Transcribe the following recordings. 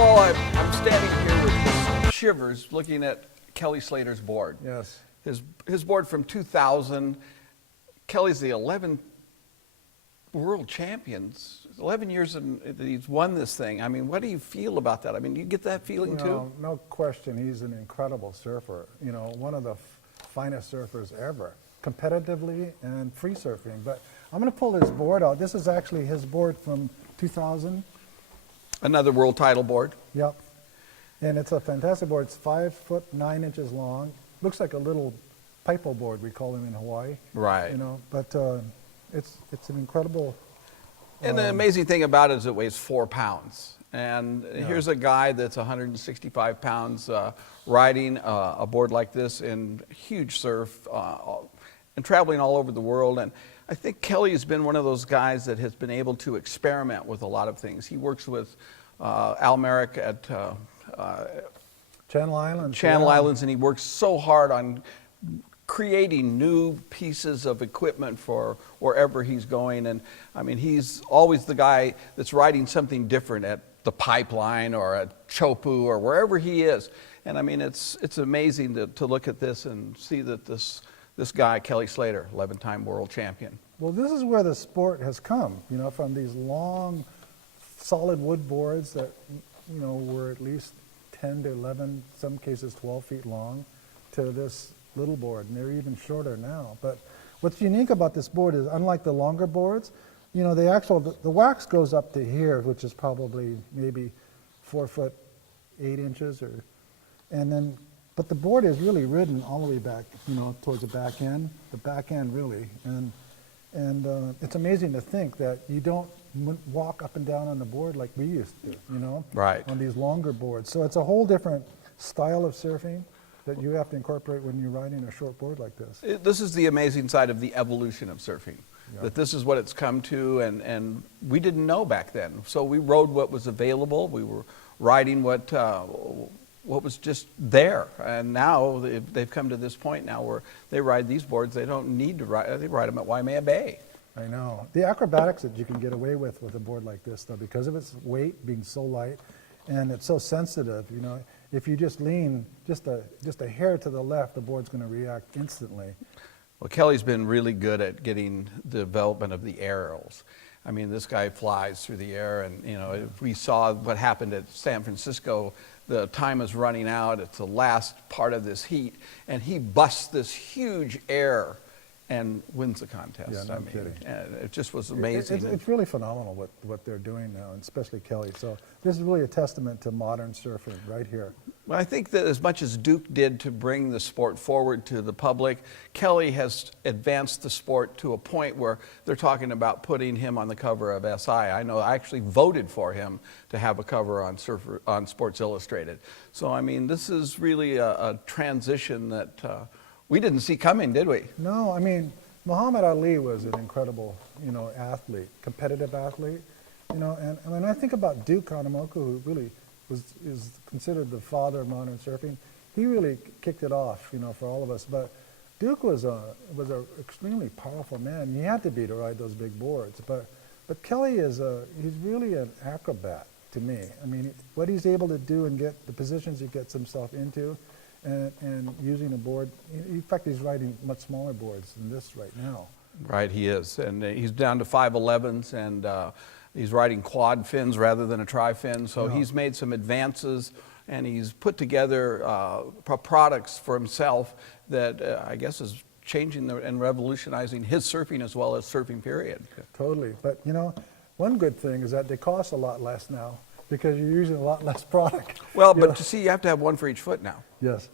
Paul, I'm standing here with shivers looking at Kelly Slater's board. Yes. His board from 2000. Kelly's the 11th world champions. 11 years that he's won this thing. I mean, what do you feel about that? I mean, do you get that feeling too? No question. He's an incredible surfer. You know, one of the finest surfers ever, competitively and free surfing. But I'm going to pull his board out. This is actually his board from 2000. Another world title board. Yep. And it's a fantastic board. It's 5 foot 9 inches long. Looks like a little pipo board, we call them in Hawaii. Right. You know, but it's an incredible. And the amazing thing about it is it weighs 4 pounds. And here's a guy that's 165 pounds riding a board like this in huge surf and traveling all over the world. And I think Kelly has been one of those guys that has been able to experiment with a lot of things. He works with Al Merrick at Channel Islands. Channel Islands, and he works so hard on creating new pieces of equipment for wherever he's going. And I mean, he's always the guy that's riding something different at the Pipeline or at Chopu or wherever he is. And I mean, it's amazing to look at this and see that this guy, Kelly Slater, 11-time world champion. Well, this is where the sport has come, you know, from these long, solid wood boards that, you know, were at least 10 to 11, some cases 12 feet long, to this little board, and they're even shorter now. But what's unique about this board is, unlike the longer boards, you know, the wax goes up to here, which is probably maybe 4 foot 8 inches, but the board is really ridden all the way back, you know, towards the back end really, and it's amazing to think that you don't walk up and down on the board like we used to, you know, right, on these longer boards. So it's a whole different style of surfing that you have to incorporate when you're riding a short board like this. This is the amazing side of the evolution of surfing, that this is what it's come to, and we didn't know back then. So we rode what was available. We were riding what was just there, and now they've come to this point now where they ride these boards. They don't need to ride. They ride them at Waimea Bay. I know. The acrobatics that you can get away with a board like this, though, because of its weight being so light and it's so sensitive, you know, if you just lean just a hair to the left, the board's going to react instantly. Well, Kelly's been really good at getting the development of the aerials. I mean, this guy flies through the air, and, you know, if we saw what happened at San Francisco, the time is running out. It's the last part of this heat, and he busts this huge air and wins the contest. Yeah, no kidding. And it just was amazing. It's really phenomenal what they're doing now, and especially Kelly. So this is really a testament to modern surfing right here. Well, I think that as much as Duke did to bring the sport forward to the public, Kelly has advanced the sport to a point where they're talking about putting him on the cover of SI. I know I actually voted for him to have a cover on Sports Illustrated. So, I mean, this is really a transition that we didn't see coming, did we? No, I mean, Muhammad Ali was an incredible, you know, athlete, competitive athlete, you know, and when I think about Duke Kahanamoku, who really is considered the father of modern surfing, he really kicked it off, you know, for all of us. But Duke was a extremely powerful man. He had to be to ride those big boards. But Kelly he's really an acrobat to me. I mean, what he's able to do and get the positions he gets himself into, and using a board. In fact, he's riding much smaller boards than this right now. Right, he is, and he's down to 511s, and he's riding quad fins rather than a tri-fin. So he's made some advances, and he's put together products for himself that I guess is changing and revolutionizing his surfing as well as surfing period. Totally, but you know, one good thing is that they cost a lot less now, because you're using a lot less product. Well, but you see, you have to have one for each foot now. Yes.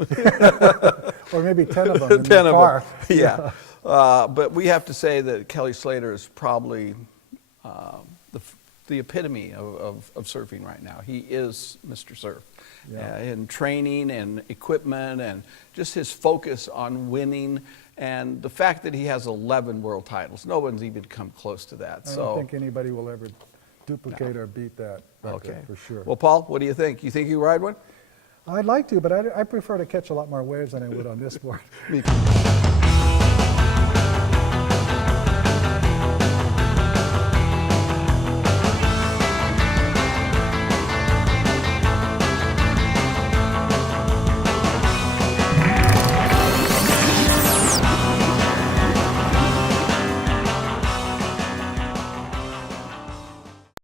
Or maybe 10 of them in 10 the of car. them, yeah. But we have to say that Kelly Slater is probably the epitome of surfing right now. He is Mr. Surf. Yeah. In training and equipment and just his focus on winning, and the fact that he has 11 world titles. No one's even come close to that. I don't think anybody will ever duplicate or beat that record, for sure. Well, Paul, what do you think? You think you ride one? I'd like to, but I prefer to catch a lot more waves than I would on this board. Me too.